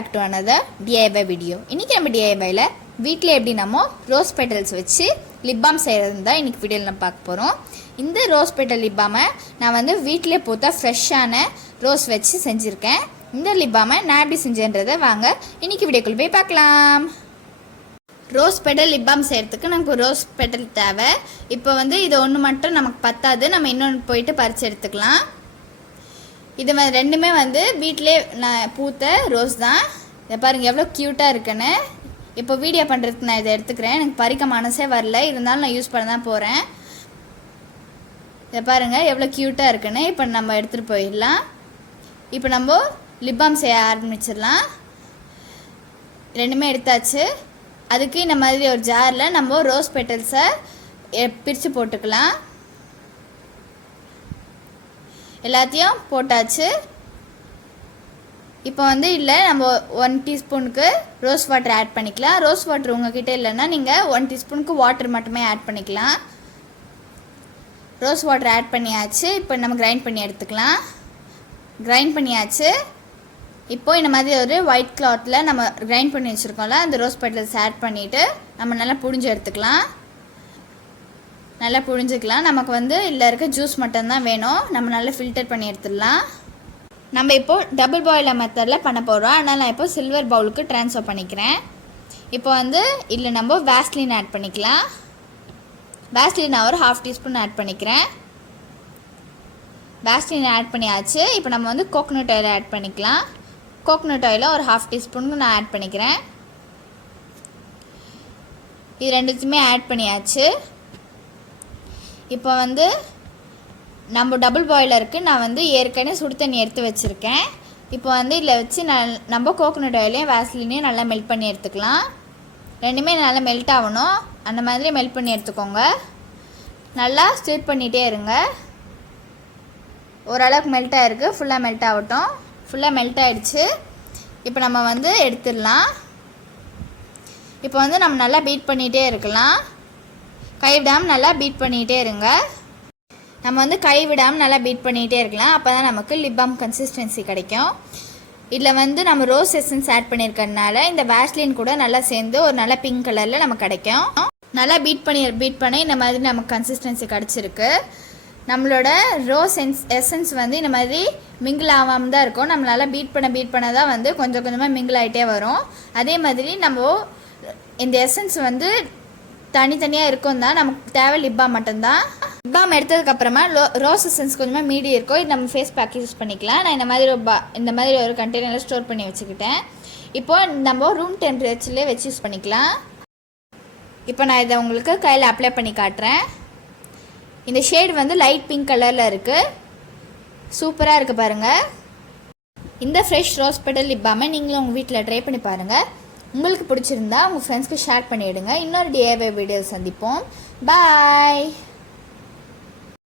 Back to another DIY video. இன்றைக்கி நம்ம DIYல வீட்டில் எப்படி நம்ம ரோஸ் பெட்டல்ஸ் வச்சு லிப் பாம் செய்கிறது தான் இன்றைக்கி வீடியோவில் நம்ம பார்க்க போகிறோம். இந்த ரோஸ் பெட்டல் லிப் பாமை நான் வந்து வீட்டிலே பூத்த ஃப்ரெஷ்ஷான ரோஸ் வச்சு செஞ்சுருக்கேன். இந்த லிப் பாமை நான் எப்படி செஞ்சேன்றதை வாங்க இன்றைக்கி வீடியோக்குள்ளே போய் பார்க்கலாம். ரோஸ் பெட்டல் லிப் பாம் செய்கிறதுக்கு நமக்கு ரோஸ் பெட்டல் தேவை. இப்போ வந்து இது ஒன்று மட்டும் நமக்கு பத்தாது, நம்ம இன்னொன்று போயிட்டு பறித்து எடுத்துக்கலாம். இது ரெண்டுமே வந்து வீட்டிலே நான் பூத்த ரோஸ் தான். இதை பாருங்கள் எவ்வளோ க்யூட்டாக இருக்குன்னு. இப்போ வீடியோ பண்ணுறதுக்கு நான் இதை எடுத்துக்கிறேன். எனக்கு பறிக்க மனசே வரல, இருந்தாலும் நான் யூஸ் பண்ண தான் போகிறேன். இதை பாருங்கள் எவ்வளோ க்யூட்டாக இருக்குன்னு. இப்போ நம்ம எடுத்துகிட்டு போயிடலாம். இப்போ நம்ம லிப் பாம் செய்ய ஆரம்பிச்சிடலாம். ரெண்டுமே எடுத்தாச்சு. அதுக்கு இந்த மாதிரி ஒரு ஜாரில் நம்ம ரோஸ் பெட்டல்ஸை பிரித்து போட்டுக்கலாம். எல்லாத்தையும் போட்டாச்சு. இப்போ வந்து இல்லை நம்ம 1 டீஸ்பூனுக்கு ரோஸ் வாட்டர் ஆட் பண்ணிக்கலாம். ரோஸ் வாட்டர் உங்ககிட்ட இல்லைன்னா நீங்கள் 1 டீஸ்பூனுக்கு வாட்டர் மட்டுமே ஆட் பண்ணிக்கலாம். ரோஸ் வாட்டர் ஆட் பண்ணியாச்சு. இப்போ நம்ம கிரைண்ட் பண்ணி எடுத்துக்கலாம். கிரைண்ட் பண்ணியாச்சு. இப்போ இந்த மாதிரி ஒரு ஒயிட் கிளாத்தில் நம்ம கிரைண்ட் பண்ணி வச்சுருக்கோம்ல, அந்த ரோஸ் பெட்டல்ஸ் ஆட் பண்ணிவிட்டு நம்ம நல்லா புழிஞ்சு எடுத்துக்கலாம். நல்லா புழிஞ்சிக்கலாம். நமக்கு வந்து இதில் இருக்க ஜூஸ் மட்டும்தான் வேணும். நம்ம நல்லா ஃபில்டர் பண்ணி எடுத்துடலாம். நம்ம இப்போது டபுள் பாயிலர் மெத்தடில் பண்ண போகிறோம். அதனால் நான் இப்போ சில்வர் பவுலுக்கு ட்ரான்ஸ்ஃபர் பண்ணிக்கிறேன். இப்போ வந்து இதில் நம்ம வேஸ்லின் ஆட் பண்ணிக்கலாம். வேஸ்லின் நான் ஒரு 1/2 டீஸ்பூன் ஆட் பண்ணிக்கிறேன். வேஸ்லின் ஆட் பண்ணியாச்சு. இப்போ நம்ம வந்து கோகோனட் ஆயில் ஆட் பண்ணிக்கலாம். கோகோனட் ஆயிலை ஒரு 1/2 டீஸ்பூனுக்கு நான் ஆட் பண்ணிக்கிறேன். இது ரெண்டுத்தையுமே ஆட் பண்ணியாச்சு. இப்போ வந்து நம்ம டபுள் பாய்லருக்கு நான் வந்து ஏற்கனவே சுடு தண்ணி எடுத்து வச்சுருக்கேன். இப்போ வந்து இதில் வச்சு நம்ம கோகோனட் ஆயிலையும் வேஸ்லினையும் நல்லா மெல்ட் பண்ணி எடுத்துக்கலாம். ரெண்டுமே நல்லா மெல்ட் ஆகணும். அந்த மாதிரி மெல்ட் பண்ணி எடுத்துக்கோங்க. நல்லா ஸ்டிர் பண்ணிகிட்டே இருங்க. ஓரளவுக்கு மெல்ட் ஆகிருக்கு. ஃபுல்லாக மெல்ட் ஆகட்டும். ஃபுல்லாக மெல்ட் ஆகிடுச்சு. இப்போ நம்ம வந்து எடுத்துடலாம். இப்போ வந்து நம்ம நல்லா பீட் பண்ணிகிட்டே இருக்கலாம். கைவிடாமல் நல்லா பீட் பண்ணிகிட்டே இருங்க. நம்ம வந்து கைவிடாமல் நல்லா பீட் பண்ணிகிட்டே இருக்கலாம். அப்போ தான் நமக்கு லிப் பாம் கன்சிஸ்டன்சி கிடைக்கும். இதில் வந்து நம்ம ரோஸ் எசன்ஸ் ஆட் பண்ணியிருக்கறனால இந்த வேஸ்லின் கூட நல்லா சேர்ந்து ஒரு நல்ல பிங்க் கலரில் நமக்கு கிடைக்கும். நல்லா பீட் பண்ணி இந்த மாதிரி நமக்கு கன்சிஸ்டன்சி கிடச்சிருக்கு. நம்மளோட ரோஸ் எசன்ஸ் வந்து இந்த மாதிரி மிங்கிள் ஆகாமல் தான் இருக்கும். நம்ம நல்லா பீட் பண்ண தான் வந்து கொஞ்சம் கொஞ்சமாக மிங்கிள் ஆகிட்டே வரும். அதே மாதிரி நம்ம இந்த எசன்ஸ் வந்து தனித்தனியாக இருக்கும் தான். நமக்கு தேவை லிப் பாம் மட்டும்தான். லிப் பாம் எடுத்ததுக்கப்புறமா ரோஸ் எசன்ஸ் கொஞ்சமாக மீடி இருக்கும். இது நம்ம ஃபேஸ் பேக் யூஸ் பண்ணிக்கலாம். நான் இந்த மாதிரி ஒரு கண்டெய்னரில் ஸ்டோர் பண்ணி வச்சுக்கிட்டேன். இப்போது நம்ம ரூம் டெம்பரேச்சர்லேயே வச்சு யூஸ் பண்ணிக்கலாம். இப்போ நான் இதை உங்களுக்கு கையில் அப்ளை பண்ணி காட்டுறேன். இந்த ஷேட் வந்து லைட் பிங்க் கலரில் இருக்குது. சூப்பராக இருக்குது பாருங்கள். இந்த ஃப்ரெஷ் ரோஸ் பெட்டல் லிப் பாமை நீங்களும் உங்கள் வீட்டில் ட்ரை பண்ணி பாருங்கள். உங்களுக்கு பிடிச்சிருந்தா உங்கள் ஃப்ரெண்ட்ஸ்க்கு ஷேர் பண்ணிவிடுங்க. இன்னொரு DIY வீடியோ சந்திப்போம். பாய்.